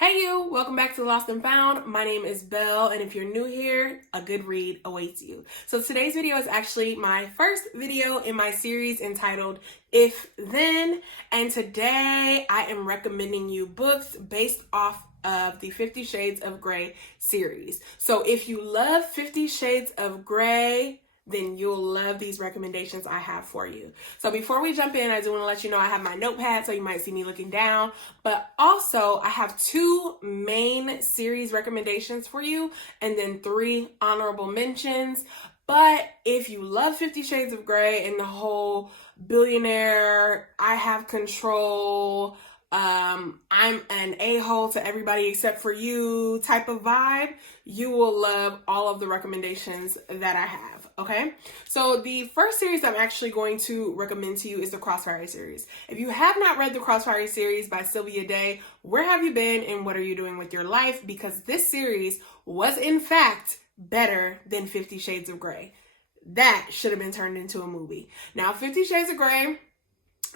Hey you, welcome back to Lost and Found. My name is Belle, and if you're new here, a good read awaits you. So today's video is actually my first video in my series entitled If Then, and today I am recommending you books based off of the 50 Shades of Grey series. So if you love 50 Shades of Grey, then you'll love these recommendations I have for you. So before we jump in, I do want to let you know I have my notepad, so you might see me looking down, but also I have 2 main series recommendations for you and then 3 honorable mentions. But if you love 50 Shades of Grey and the whole billionaire, I have control, I'm an a-hole to everybody except for you type of vibe, you will love all of the recommendations that I have, okay? So the first series I'm actually going to recommend to you is the Crossfire series. If you have not read the Crossfire series by Sylvia Day, where have you been and what are you doing with your life? Because this series was in fact better than 50 Shades of Grey. That should have been turned into a movie. Now, 50 Shades of Grey,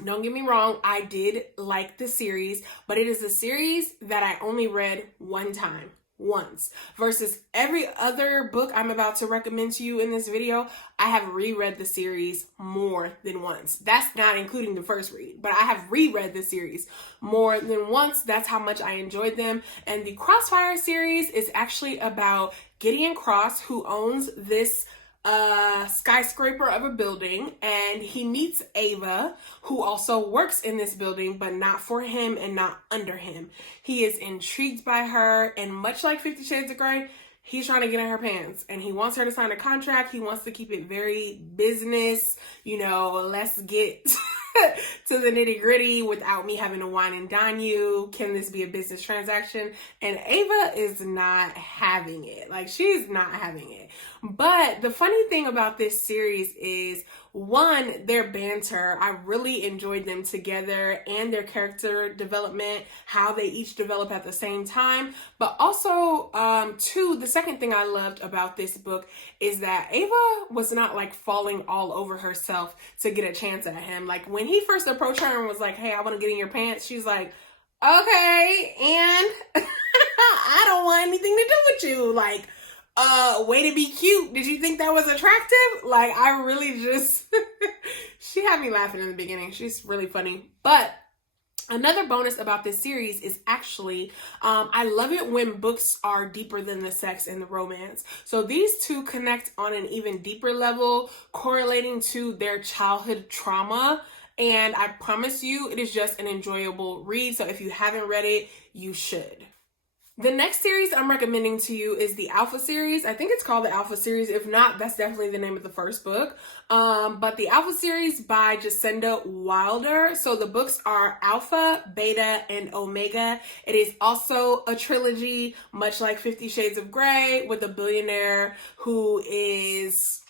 don't get me wrong, I did like the series, but it is a series that I only read once, versus every other book I'm about to recommend to you in this video, I have reread the series more than once. That's not including the first read, but I have reread the series more than once. That's how much I enjoyed them. And the Crossfire series is actually about Gideon Cross, who owns this skyscraper of a building, and he meets Ava, who also works in this building, but not for him and not under him. He is intrigued by her, and much like 50 Shades of Grey, he's trying to get in her pants, and he wants her to sign a contract. He wants to keep it very business, let's get to the nitty gritty without me having to wine and dine you. Can this be a business transaction? And Ava is not having it. She's not having it. But the funny thing about this series is, one, their banter. I really enjoyed them together and their character development, how they each develop at the same time. But also, 2, the second thing I loved about this book is that Ava was not falling all over herself to get a chance at him. When he first approached her and was like, hey, I want to get in your pants, she's like, okay, and I don't want anything to do with you. Way to be cute. Did you think that was attractive? I really just, she had me laughing in the beginning. She's really funny. But another bonus about this series is actually, I love it when books are deeper than the sex and the romance. So these 2 connect on an even deeper level, correlating to their childhood trauma. And I promise you, it is just an enjoyable read. So if you haven't read it, you should. The next series I'm recommending to you is the Alpha series. I think it's called the Alpha series. If not, that's definitely the name of the first book. But the Alpha series by Jacinda Wilder. So the books are Alpha, Beta, and Omega. It is also a trilogy, much like 50 Shades of Grey, with a billionaire who is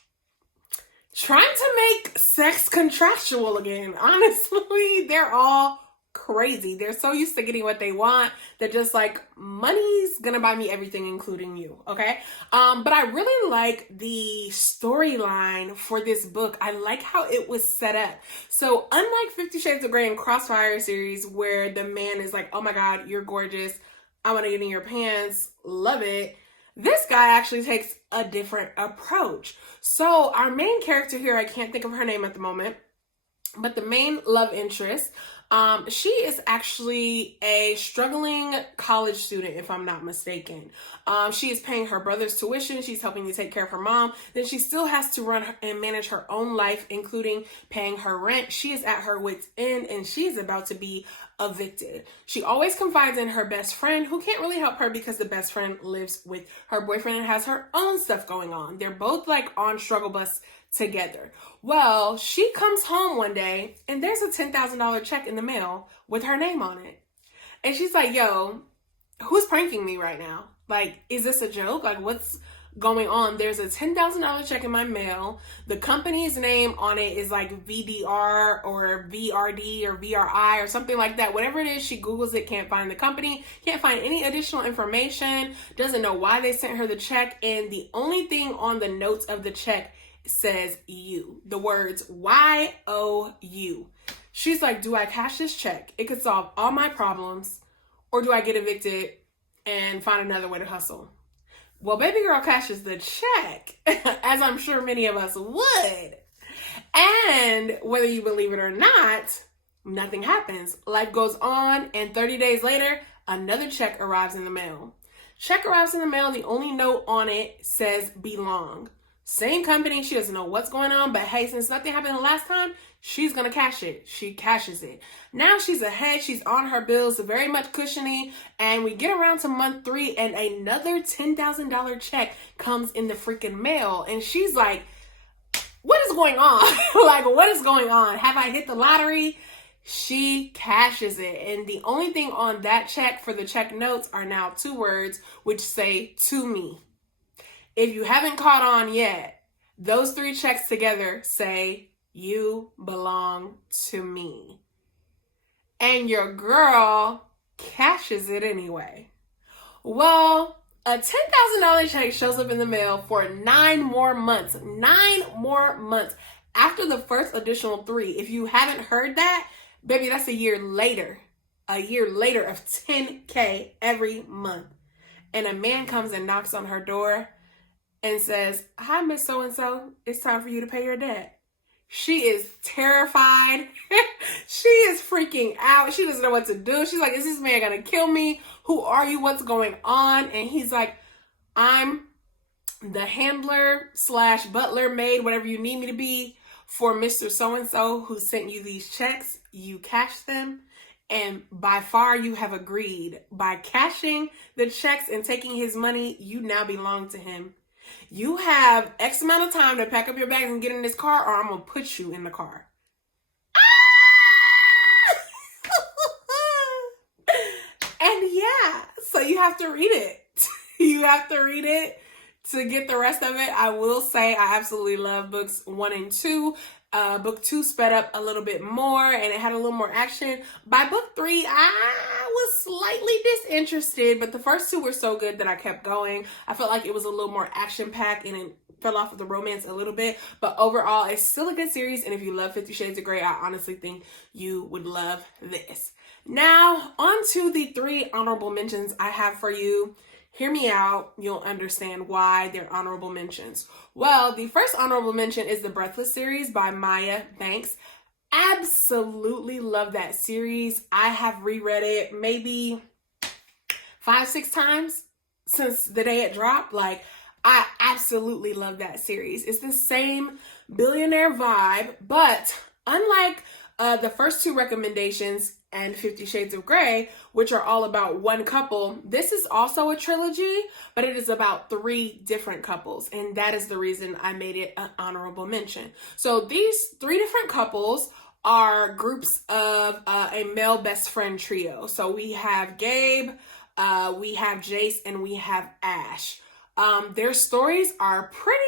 trying to make sex contractual again. Honestly, they're all crazy. They're so used to getting what they want. They're just money's gonna buy me everything, including you, okay? But I really like the storyline for this book. I like how it was set up. So unlike 50 Shades of Grey and Crossfire series, where the man is like, oh my God, you're gorgeous, I want to get in your pants, love it, this guy actually takes a different approach. So our main character here, I can't think of her name at the moment, but the main love interest, she is actually a struggling college student, if I'm not mistaken. She is paying her brother's tuition. She's helping to take care of her mom. Then she still has to run and manage her own life, including paying her rent. She is at her wit's end, and she's about to be evicted. She always confides in her best friend, who can't really help her because the best friend lives with her boyfriend and has her own stuff going on. They're both on struggle bus together. Well, she comes home one day and there's a $10,000 check in the mail with her name on it. And she's like, yo, who's pranking me right now? Is this a joke? What's going on? There's a $10,000 check in my mail. The company's name on it is VDR or VRD or VRI or something like that. Whatever it is, she Googles it, can't find the company, can't find any additional information, doesn't know why they sent her the check. And the only thing on the notes of the check says you, the words YOU. She's like, do I cash this check? It could solve all my problems, or do I get evicted and find another way to hustle. Well, baby girl cashes the check, as I'm sure many of us would. And whether you believe it or not, nothing happens. Life goes on, and 30 days later, another check arrives in the mail. Check arrives in the mail. The only note on it says belong. Same company. She doesn't know what's going on, but hey, since nothing happened the last time, she's going to cash it. She cashes it. Now she's ahead. She's on her bills, very much cushiony. And we get around to month 3 and another $10,000 check comes in the freaking mail. And she's like, what is going on? Like, what is going on? Have I hit the lottery? She cashes it. And the only thing on that check for the check notes are now 2 words, which say to me. If you haven't caught on yet, those 3 checks together say, you belong to me. And your girl cashes it anyway. Well, a $10,000 check shows up in the mail for 9 more months. 9 more months. After the first additional 3. If you haven't heard that, baby, that's a year later. A year later of $10K every month. And a man comes and knocks on her door and says, hi, Miss So-and-so, it's time for you to pay your debt. She is terrified. She is freaking out. She doesn't know what to do. She's like, is this man gonna kill me? Who are you? What's going on? And he's like, I'm the handler / butler, maid, whatever you need me to be for Mr. So-and-so who sent you these checks. You cash them. And by far you have agreed. By cashing the checks and taking his money, you now belong to him. You have X amount of time to pack up your bags and get in this car, or I'm going to put you in the car. And yeah, so you have to read it. You have to read it to get the rest of it. I will say I absolutely love books 1 and 2. Book 2 sped up a little bit more and it had a little more action. By book 3, I was slightly disinterested, but the first 2 were so good that I kept going. I felt like it was a little more action-packed and it fell off of the romance a little bit, but overall, it's still a good series, and if you love 50 Shades of Grey, I honestly think you would love this. Now, on to the 3 honorable mentions I have for you. Hear me out. You'll understand why they're honorable mentions. Well, the first honorable mention is the Breathless series by Maya Banks. Absolutely love that series. I have reread it maybe 5-6 times since the day it dropped. Like, I absolutely love that series. It's the same billionaire vibe, but unlike the first 2 recommendations and 50 Shades of Grey, which are all about one couple, this is also a trilogy, but it is about 3 different couples, and that is the reason I made it an honorable mention. So these 3 different couples are groups of a male best friend trio. So we have Gabe, we have Jace, and we have Ash. Their stories are pretty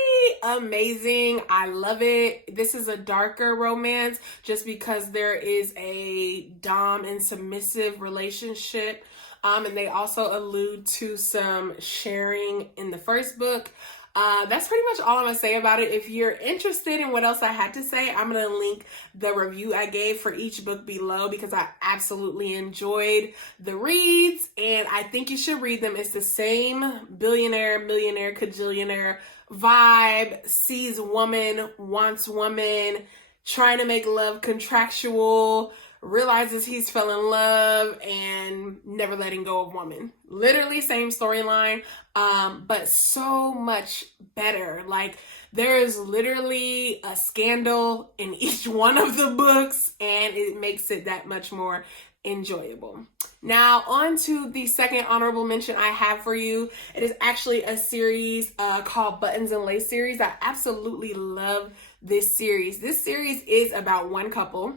amazing. I love it. This is a darker romance just because there is a dom and submissive relationship. And they also allude to some sharing in the first book. That's pretty much all I'm going to say about it. If you're interested in what else I had to say, I'm going to link the review I gave for each book below because I absolutely enjoyed the reads and I think you should read them. It's the same billionaire, millionaire, cajillionaire vibe, sees woman, wants woman, trying to make love contractual, realizes he's fell in love and never letting go of woman. Literally same storyline, but so much better. Like, there is literally a scandal in each one of the books and it makes it that much more enjoyable. Now, on to the second honorable mention I have for you. It is actually a series called Buttons and Lace series. I absolutely love this series. This series is about one couple.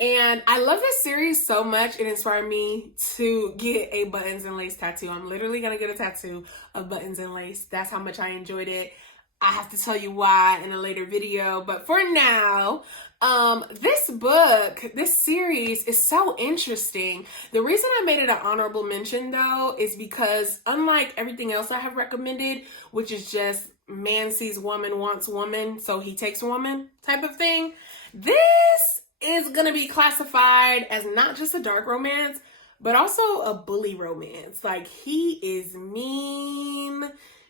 And I love this series so much, it inspired me to get a Buttons and Lace tattoo. I'm literally going to get a tattoo of Buttons and Lace. That's how much I enjoyed it. I have to tell you why in a later video, but for now, this series is so interesting. The reason I made it an honorable mention though, is because unlike everything else I have recommended, which is just man sees woman, wants woman, so he takes woman type of thing, this is going to be classified as not just a dark romance, but also a bully romance. Like, he is mean.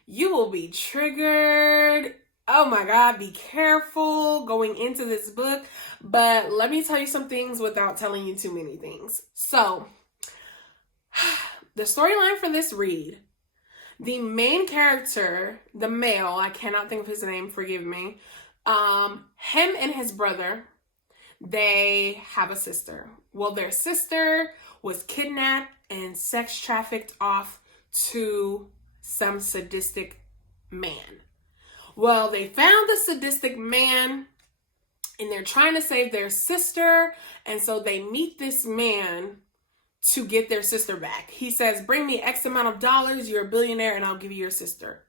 You will be triggered. Oh my God, be careful going into this book. But let me tell you some things without telling you too many things. So, the storyline for this read, the main character, the male, I cannot think of his name, forgive me. Him and his brother, they have a sister. Well, their sister was kidnapped and sex trafficked off to some sadistic man. Well, they found the sadistic man and they're trying to save their sister. And so they meet this man to get their sister back. He says, bring me X amount of dollars. You're a billionaire and I'll give you your sister.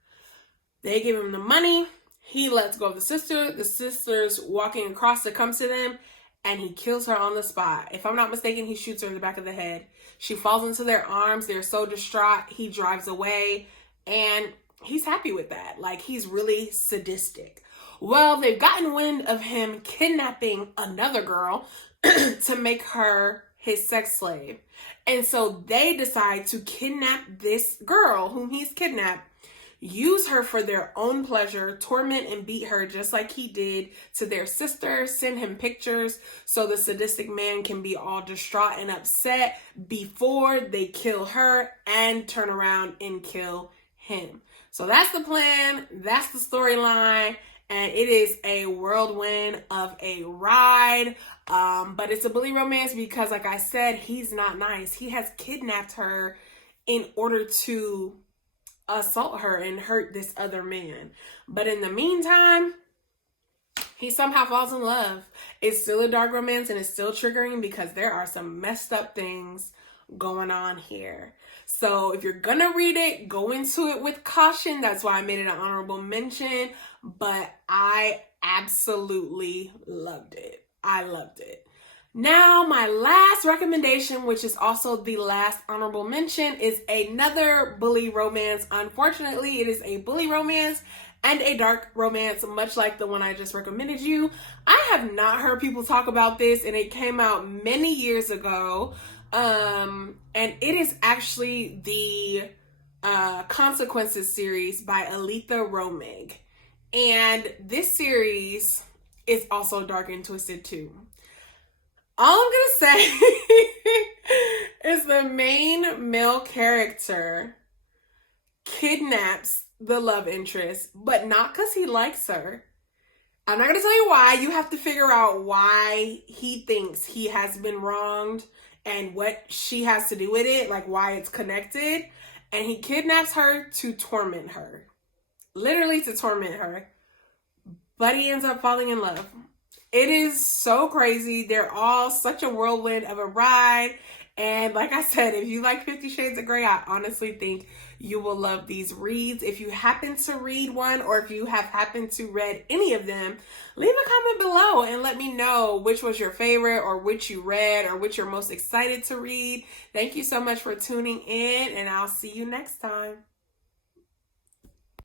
They give him the money. He lets go of the sister. The sister's walking across to come to them and he kills her on the spot. If I'm not mistaken, he shoots her in the back of the head. She falls into their arms. They're so distraught. He drives away and he's happy with that. Like, he's really sadistic. Well, they've gotten wind of him kidnapping another girl to make her his sex slave. And so they decide to kidnap this girl whom he's kidnapped, use her for their own pleasure, torment and beat her just like he did to their sister, send him pictures so the sadistic man can be all distraught and upset before they kill her and turn around and kill him. So that's the plan, that's the storyline, and it is a whirlwind of a ride. But it's a bully romance because, like I said, he's not nice. He has kidnapped her in order to assault her and hurt this other man. But in the meantime, he somehow falls in love. It's still a dark romance and it's still triggering because there are some messed up things going on here. So if you're gonna read it, go into it with caution. That's why I made it an honorable mention. But I absolutely loved it. I loved it. Now, my last recommendation, which is also the last honorable mention, is another bully romance. Unfortunately, it is a bully romance and a dark romance, much like the one I just recommended you. I have not heard people talk about this, and it came out many years ago. And it is actually the Consequences series by Aletha Romig. And this series is also dark and twisted too. All I'm gonna say is the main male character kidnaps the love interest, but not because he likes her. I'm not gonna tell you why. You have to figure out why he thinks he has been wronged and what she has to do with it, like why it's connected. And he kidnaps her to torment her. Literally to torment her. But he ends up falling in love. It is so crazy. They're all such a whirlwind of a ride. And like I said, if you like 50 Shades of Grey, I honestly think you will love these reads. If you happen to read one, or if you have happened to read any of them, leave a comment below and let me know which was your favorite, or which you read, or which you're most excited to read. Thank you so much for tuning in, and I'll see you next time.